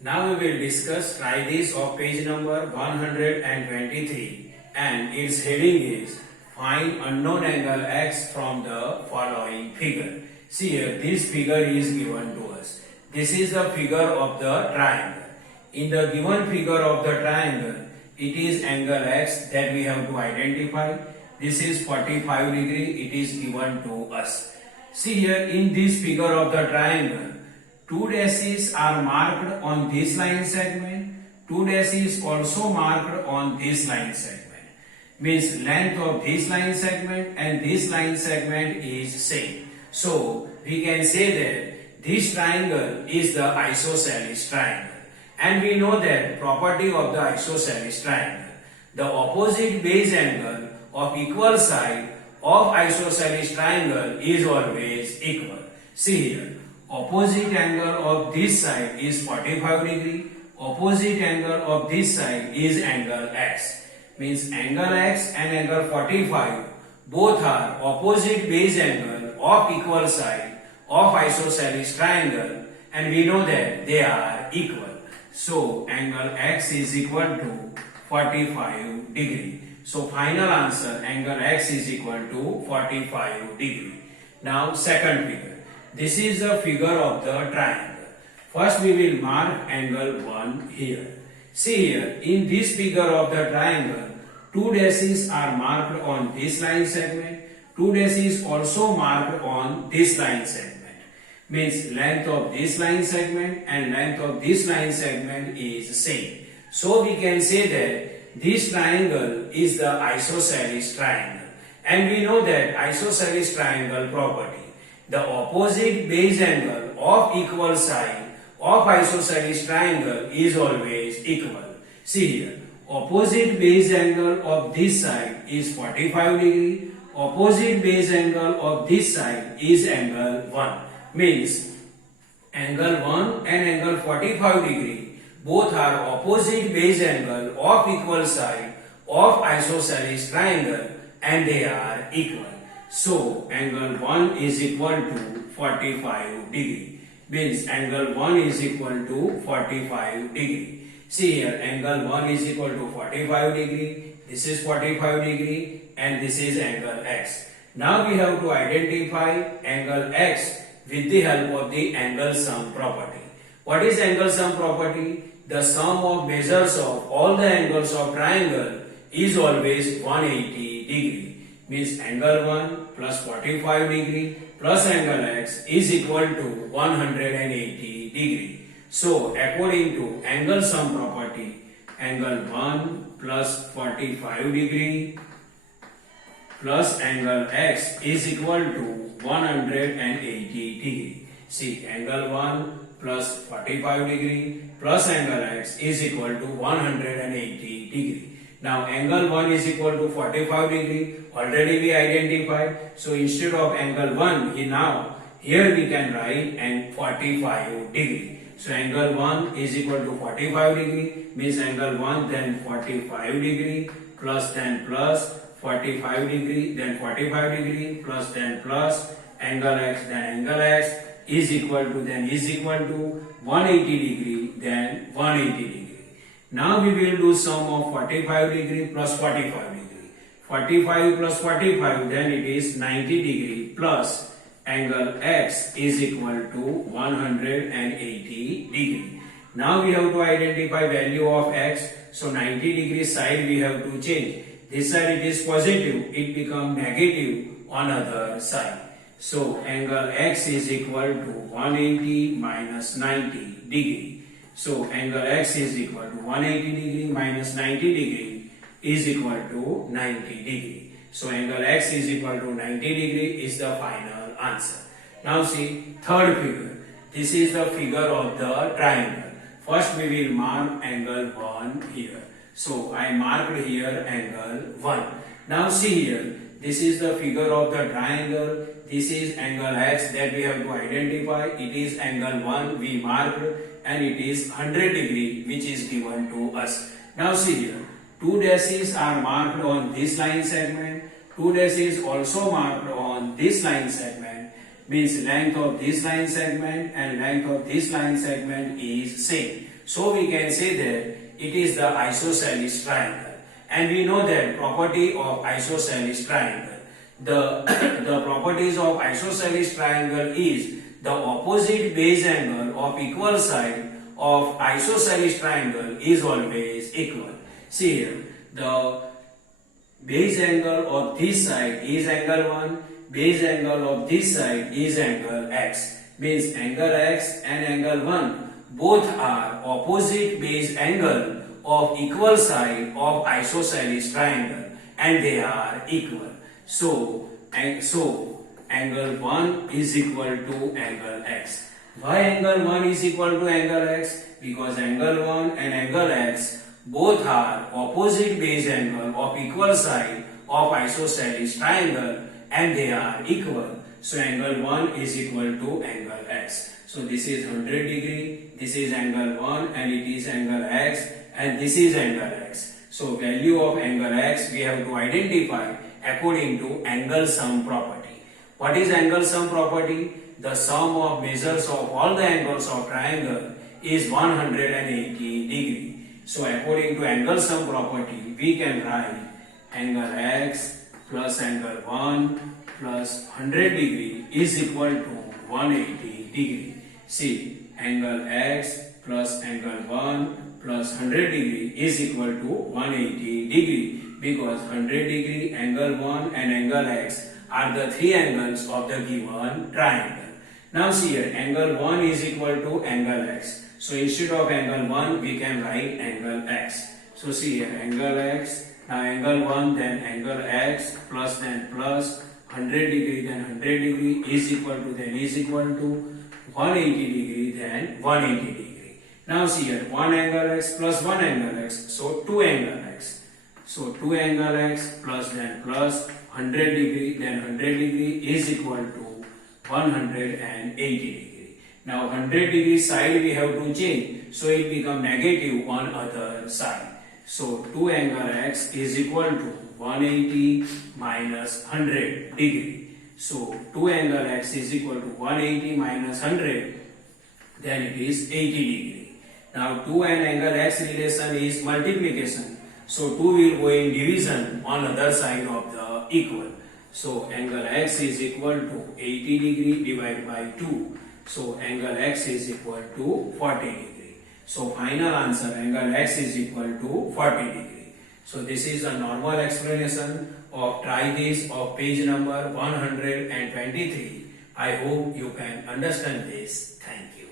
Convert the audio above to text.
Now we will discuss try this of page number 123 and its heading is find unknown angle x from the following figure. See here, this figure is given to us. This is the figure of the triangle. In the given figure of the triangle, it is angle x that we have to identify. This is 45 degree, it is given to us. See here, in this figure of the triangle, two dashes are marked on this line segment, two dashes also marked on this line segment. Means length of this line segment and this line segment is same. So we can say that this triangle is the isosceles triangle. And we know that property of the isosceles triangle. The opposite base angle of equal side of isosceles triangle is always equal. See here. Opposite angle of this side is 45 degree. Opposite angle of this side is angle x. Means angle x and angle 45 both are opposite base angle of equal side of isosceles triangle, and we know that they are equal. So angle x is equal to 45 degree. So final answer, angle x is equal to 45 degree. Now second figure. This is the figure of the triangle. First we will mark angle 1 here. See here, in this figure of the triangle, two dashes are marked on this line segment, two dashes also marked on this line segment. Means length of this line segment and length of this line segment is same. So we can say that this triangle is the isosceles triangle. And we know that isosceles triangle property. The opposite base angle of equal side of isosceles triangle is always equal. See here, opposite base angle of this side is 45 degree, opposite base angle of this side is angle 1. Means angle 1 and angle 45 degree both are opposite base angle of equal side of isosceles triangle and they are equal. So angle 1 is equal to 45 degree. Means angle 1 is equal to 45 degree. See here, angle 1 is equal to 45 degree. This is 45 degree and this is angle x. Now we have to identify angle x with the help of the angle sum property. What is angle sum property? The sum of measures of all the angles of triangle is always 180 degree. Means angle 1 plus 45 degree plus angle x is equal to 180 degree. So according to angle sum property, angle 1 plus 45 degree plus angle x is equal to 180 degree. See, angle 1 plus 45 degree plus angle x is equal to 180 degree. Now angle 1 is equal to 45 degree, already we identified. So instead of angle 1, here we can write and 45 degree. So angle 1 is equal to 45 degree, means angle 1 then 45 degree plus then plus 45 degree then 45 degree plus then plus angle x then angle x is equal to 180 degree then 180 degree. Now we will do sum of 45 degree plus 45 degree. 45 plus 45 then it is 90 degree plus angle x is equal to 180 degree. Now we have to identify value of x. So 90 degree side we have to change. This side it is positive, it becomes negative on other side. So angle x is equal to 180 minus 90 degree. So angle x is equal to 180 degree minus 90 degree is equal to 90 degree. So angle x is equal to 90 degree is the final answer. Now see third figure. This is the figure of the triangle. First we will mark angle 1 here. So I marked here angle 1. Now see here, this is the figure of the triangle. This is angle x that we have to identify. It is angle 1 we marked and it is 100 degree which is given to us. Now see here, two dashes are marked on this line segment. Two dashes also marked on this line segment. Means length of this line segment and length of this line segment is same. So we can say that it is the isosceles triangle. And we know that property of isosceles triangle. The, the properties of isosceles triangle is the opposite base angle of equal side of isosceles triangle is always equal. See here, the base angle of this side is angle 1, base angle of this side is angle x. Means angle x and angle 1 both are opposite base angle of equal side of isosceles triangle and they are equal. So angle 1 is equal to angle x. Why angle 1 is equal to angle x? Because angle 1 and angle x both are opposite base angle of equal side of isosceles triangle and they are equal. So angle 1 is equal to angle x. So this is 100 degree, this is angle 1 and it is angle x and this is angle x. So value of angle x we have to identify according to angle sum property. What is angle sum property? The sum of measures of all the angles of triangle is 180 degree. So according to angle sum property we can write angle x plus angle 1 plus 100 degree is equal to 180 degree. See, angle x plus angle 1 plus 100 degree is equal to 180 degree because 100 degree, angle 1 and angle x are the three angles of the given triangle. Now see here, angle 1 is equal to angle x. So instead of angle 1 we can write angle x. So see here, angle x, now angle 1 then angle x plus then plus 100 degree then 100 degree is equal to 180 degree then 180 degree. Now see here, 1 angle x plus 1 angle x, so 2 angle x. So 2 angle x plus then plus 100 degree then 100 degree is equal to 180 degree. Now 100 degree side we have to change, so it become negative on other side. So 2 angle x is equal to 180 minus 100 degree. So 2 angle x is equal to 180 minus 100, then it is 80 degree. Now 2 and angle x relation is multiplication. So 2 will go in division on other side of the equal. So angle x is equal to 80 degree divided by 2. So angle x is equal to 40 degree. So final answer, angle x is equal to 40 degree. So this is a normal explanation of try this of page number 123. I hope you can understand this. Thank you.